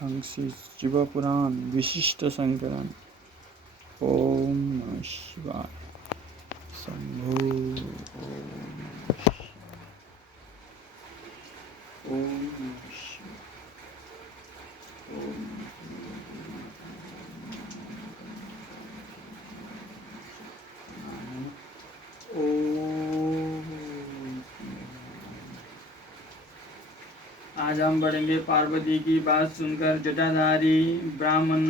श्री शिवपुराण विशिष्ट संकलन। ओम नमः शिवाय। शंभो। ओम नमः शिवाय। ओम आज हम पढ़ेंगे पार्वती की बात सुनकर जटाधारी ब्राह्मण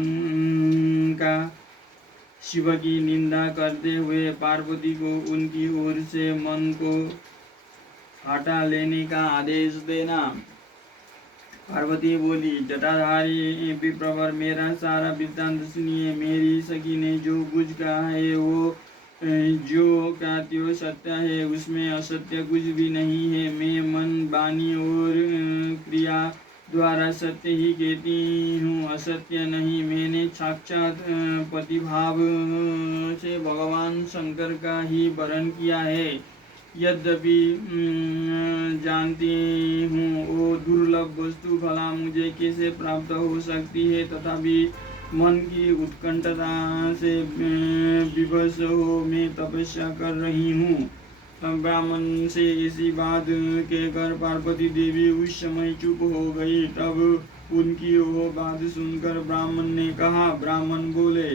का शिव की निंदा करते हुए पार्वती को उनकी ओर से मन को हटा लेने का आदेश देना। पार्वती बोली, जटाधारी विप्रवर, मेरा सारा वृत्तांत सुनिए। मेरी सखी ने जो कुछ कहा है वो जो कहत्यो सत्य है, उसमें असत्य कुछ भी नहीं है। मैं मन, वाणी और क्रिया द्वारा सत्य ही कहती हूँ, असत्य नहीं। मैंने साक्षात पतिभाव से भगवान शंकर का ही वरण किया है। यद्यपि जानती हूँ वो दुर्लभ वस्तु भला मुझे कैसे प्राप्त हो सकती है, तथापि मन की उत्कंठता से विवश हो मैं तपस्या कर रही हूँ। ब्राह्मण से ऐसी बात कहकर पार्वती देवी उस समय चुप हो गई। तब उनकी वो बात सुनकर ब्राह्मण ने कहा। ब्राह्मण बोले,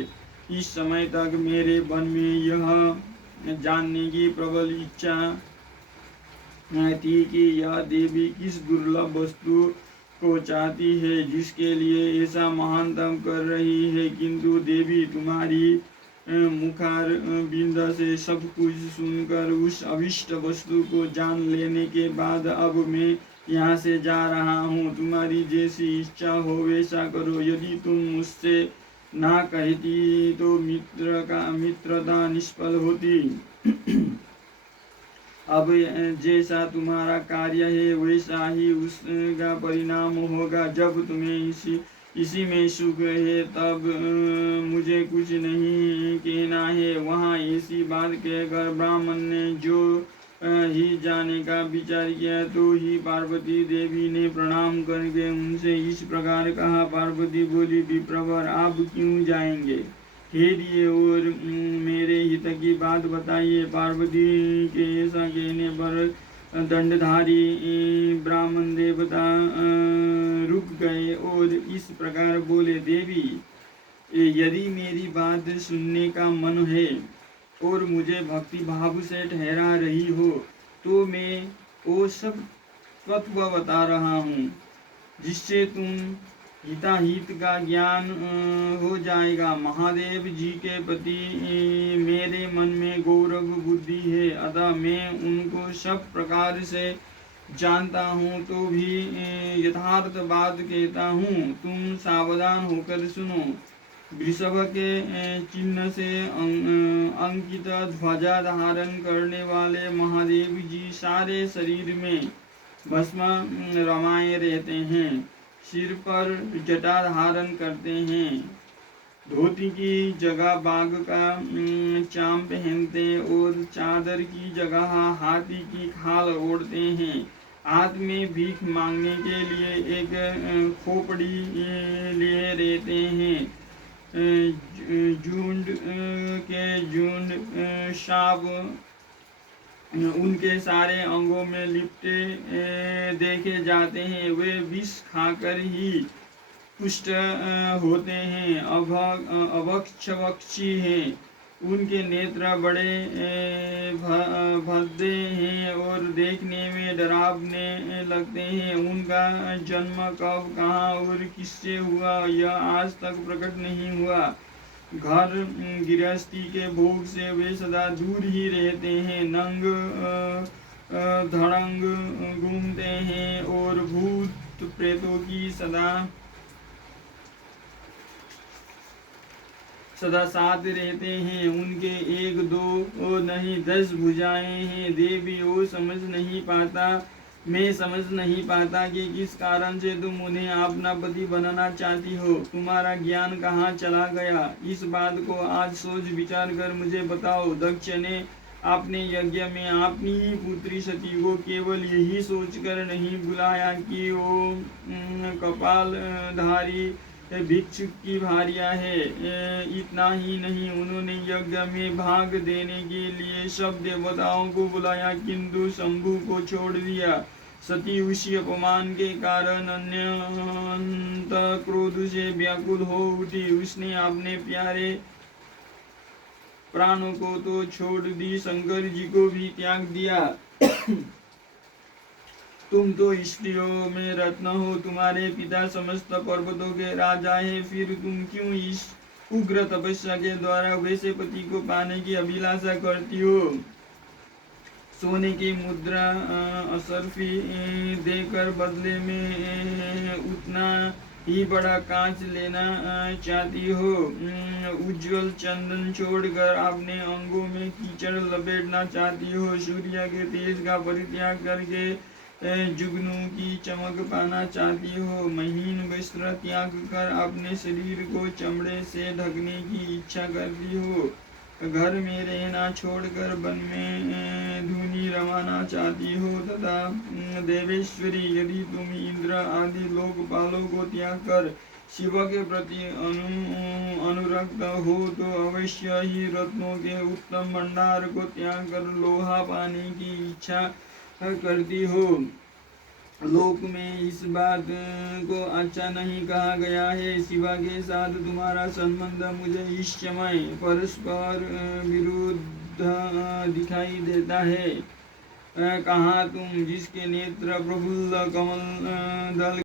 इस समय तक मेरे मन में यह जानने की प्रबल इच्छा थी कि यह देवी किस दुर्लभ वस्तु को चाहती है जिसके लिए ऐसा महान तप कर रही है। किंतु देवी, तुम्हारी मुखार बिंद से सब कुछ सुनकर उस अभिष्ट वस्तु को जान लेने के बाद अब मैं यहाँ से जा रहा हूँ। तुम्हारी जैसी इच्छा हो वैसा करो। यदि तुम मुझसे ना कहती तो मित्रता निष्फल होती। अब जैसा तुम्हारा कार्य है वैसा ही उसका परिणाम होगा। जब तुम्हें इसी में सुख है तब मुझे कुछ नहीं कहना है। वहाँ ऐसी बात कहकर ब्राह्मण ने जो ही जाने का विचार किया तो ही पार्वती देवी ने प्रणाम करके उनसे इस प्रकार कहा। पार्वती बोली, विप्रवर, आप क्यों जाएंगे? ठहरिए और मेरे हित की बात बताइए। पार्वती के ऐसा कहने पर दंडधारी ब्राह्मण देवता रुक गए और इस प्रकार बोले, देवी, यदि मेरी बात सुनने का मन है और मुझे भक्ति भाव से ठहरा रही हो तो मैं वो सब तत्व बता रहा हूँ जिससे तुम हिताहित का ज्ञान हो जाएगा। महादेव जी के प्रति मेरे मन में गौरव बुद्धि है, अतः मैं उनको सब प्रकार से जानता हूँ तो भी यथार्थ बात कहता हूँ। तुम सावधान होकर सुनो। वृषभ के चिन्ह से अंकित ध्वजा धारण करने वाले महादेव जी सारे शरीर में भस्म रमाए रहते हैं, सिर पर जटा धारण करते हैं, धोती की जगह बाघ का चाम पहनते और चादर की जगह हाथी की खाल ओढ़ते हैं। हाथ में भीख मांगने के लिए एक खोपड़ी लिए रहते हैं। झुंड के झुंड सांप उनके सारे अंगों में लिपटे देखे जाते हैं। वे विष खाकर ही पुष्ट होते हैं, अभक्षवक्षी हैं। उनके नेत्र बड़े भद्दे हैं और देखने में डरावने लगते हैं। उनका जन्म कब, कहाँ और किससे हुआ यह आज तक प्रकट नहीं हुआ। घर गृहस्थी के भोग से वे सदा दूर ही रहते हैं। नंग धड़ंग घूमते हैं और भूत प्रेतों की सदा साथ रहते हैं। उनके एक दो नहीं 10 भुजाएं हैं। देवी, वो मैं समझ नहीं पाता कि किस कारण से तुम उन्हें अपना पति बनाना चाहती हो। तुम्हारा ज्ञान कहाँ चला गया? इस बात को आज सोच विचार कर मुझे बताओ। दक्ष ने आपने यज्ञ में अपनी ही पुत्री सती को केवल यही सोचकर नहीं बुलाया कि वो कपालधारी भिक्षुक की भार्या है। इतना ही नहीं, उन्होंने यज्ञ में भाग देने के लिए सब देवताओं को बुलाया, किंतु शंभु को छोड़ दिया। सती उसी अपमान के कारण अत्यंत क्रोध से व्याकुल हो उठी। उसने अपने प्यारे प्राणों को तो छोड़ दी, शंकर जी को भी त्याग दिया। तुम तो स्त्रियों में रत्न हो, तुम्हारे पिता समस्त पर्वतों के राजा है, फिर तुम क्यों इस उग्र तपस्या के द्वारा वैसे पति को पाने की अभिलाषा करती हो। सोने की मुद्रा असरफी देकर बदले में उतना ही बड़ा कांच लेना चाहती हो। उज्जवल चंदन छोड़कर अपने अंगों में कीचड़ लपेटना चाहती हो। सूर्य के तेज का परित्याग करके जुगनू की चमक पाना चाहती हो। महीन वस्त्र त्याग कर अपने शरीर को चमड़े से ढकने की इच्छा करती हो। घर में रहना छोड़कर वन में धूनी रमाना चाहती हो। तथा देवेश्वरी, यदि तुम इंद्र आदि लोकपालों को त्याग कर शिव के प्रति अनुरक्त हो तो अवश्य ही रत्नों के उत्तम भंडार को त्याग कर लोहा पाने की इच्छा करती हो। लोक में इस बात को अच्छा नहीं कहा गया है। शिवा के साथ तुम्हारा संबंध मुझे इस समय परस्पर विरुद्ध दिखाई देता है। कहाँ तुम जिसके नेत्र प्रफुल्ल कमल दल